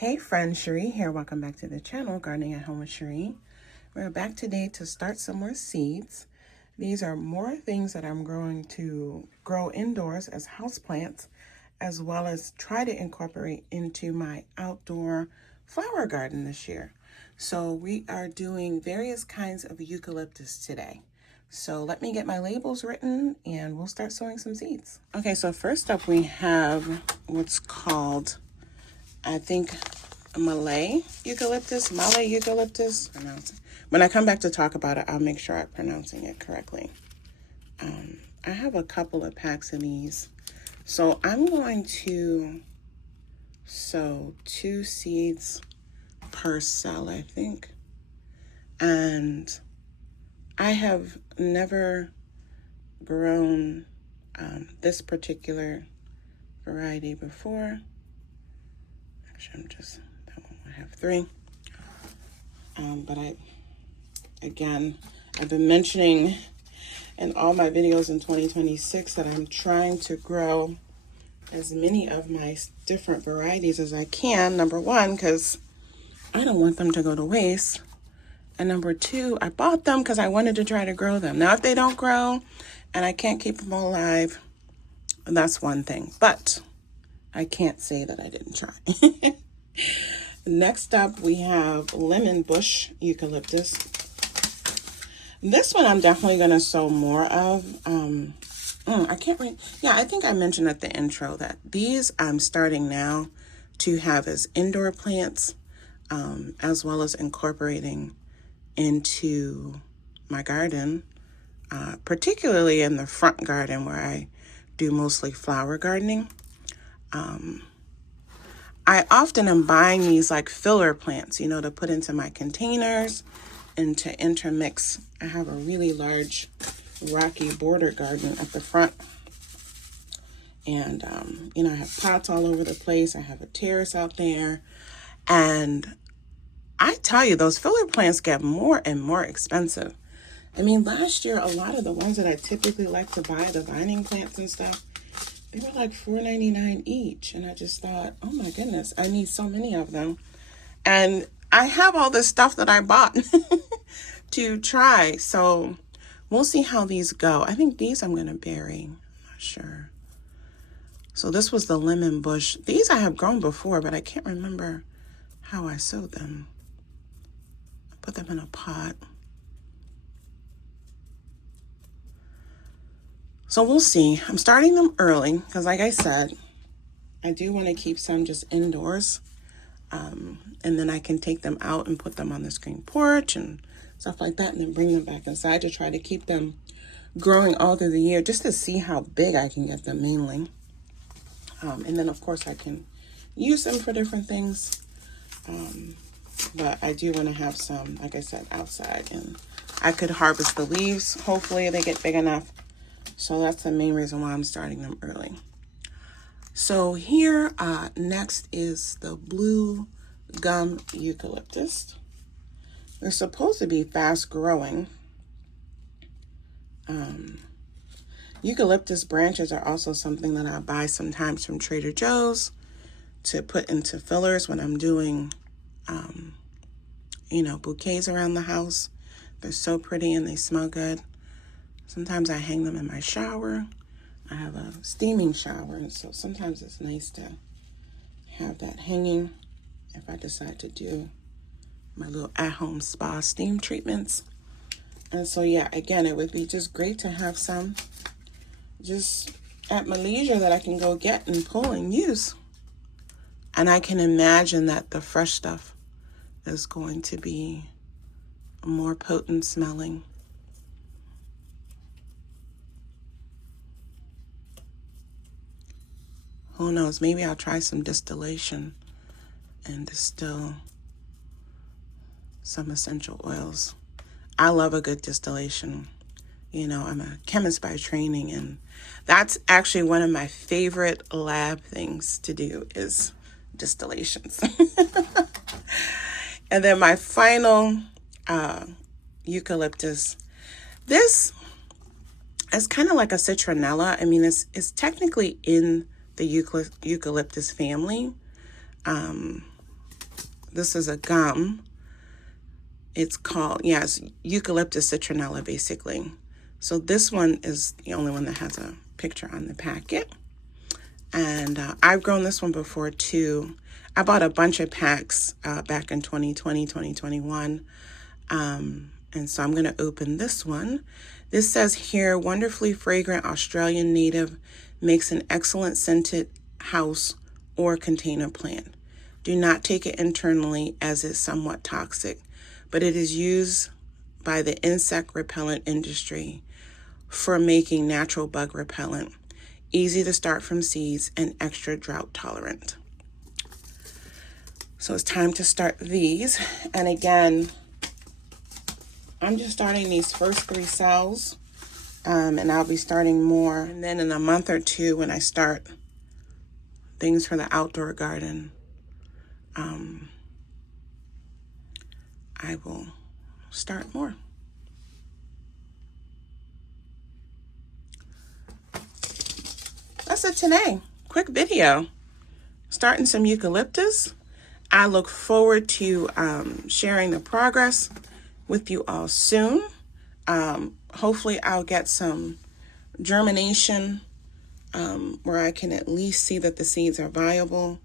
Hey friends, Cherie here. Welcome back to the channel, Gardening at Home with Cherie. We're back today to start some more seeds. These are more things that I'm growing to grow indoors as houseplants, as well as try to incorporate into my outdoor flower garden this year. So we are doing various kinds of eucalyptus today. So let me get my labels written and we'll start sowing some seeds. Okay, so first up we have what's called, I think, Malay eucalyptus. When I come back to talk about it, I'll make sure I'm pronouncing it correctly. I have a couple of packs of these. So I'm going to sow 2 seeds per cell, I think. And I have never grown this particular variety before. Actually, I have 3. But I've been mentioning in all my videos in 2026 that I'm trying to grow as many of my different varieties as I can. Number 1, because I don't want them to go to waste. And number 2, I bought them because I wanted to try to grow them. Now, if they don't grow and I can't keep them alive, that's one thing. But I can't say that I didn't try. Next up, we have lemon bush eucalyptus. This one I'm definitely going to sow more of. I think I mentioned at the intro that these I'm starting now to have as indoor plants, as well as incorporating into my garden, particularly in the front garden where I do mostly flower gardening. I often am buying these like filler plants, to put into my containers and to intermix. I have a really large rocky border garden at the front. And, I have pots all over the place. I have a terrace out there. And I tell you, those filler plants get more and more expensive. I mean, last year, a lot of the ones that I typically like to buy, the vining plants and stuff, they were like $4.99 each. And I just thought, oh my goodness, I need so many of them. And I have all this stuff that I bought to try. So we'll see how these go. I think these I'm going to bury. I'm not sure. So this was the lemon bush. These I have grown before, but I can't remember how I sowed them. I put them in a pot. So we'll see. I'm starting them early because, like I said, I do want to keep some just indoors. And then I can take them out and put them on the screen porch and stuff like that, and then bring them back inside to try to keep them growing all through the year, just to see how big I can get them mainly. And then, of course, I can use them for different things. But I do want to have some, like I said, outside. And I could harvest the leaves. Hopefully they get big enough. So that's the main reason why I'm starting them early. So here, next is the blue gum eucalyptus. They're supposed to be fast growing. Eucalyptus branches are also something that I buy sometimes from Trader Joe's to put into fillers when I'm doing, bouquets around the house. They're so pretty and they smell good. Sometimes I hang them in my shower. I have a steaming shower, and so sometimes it's nice to have that hanging if I decide to do my little at-home spa steam treatments. And so, yeah, again, it would be just great to have some just at my leisure that I can go get and pull and use. And I can imagine that the fresh stuff is going to be more potent smelling. Who knows, maybe I'll try some distillation and distill some essential oils. I love a good distillation. I'm a chemist by training, and that's actually one of my favorite lab things to do is distillations. And then my final eucalyptus. This is kind of like a citronella. I mean, it's technically in the eucalyptus family. This is a gum. It's called, yes, Eucalyptus citronella, basically. So this one is the only one that has a picture on the packet. And I've grown this one before too. I bought a bunch of packs back in 2020, 2021. And so I'm going to open this one. This says here, wonderfully fragrant Australian native, makes an excellent scented house or container plant. Do not take it internally as it's somewhat toxic, but it is used by the insect repellent industry for making natural bug repellent. Easy to start from seeds and extra drought tolerant. So it's time to start these. And again, I'm just starting these first 3 cells, and I'll be starting more. And then in a month or 2, when I start things for the outdoor garden, I will start more. That's it today. Quick video. Starting some eucalyptus. I look forward to sharing the progress with you all soon. Hopefully I'll get some germination where I can at least see that the seeds are viable.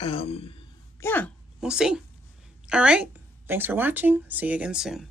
Yeah, we'll see. All right. Thanks for watching. See you again soon.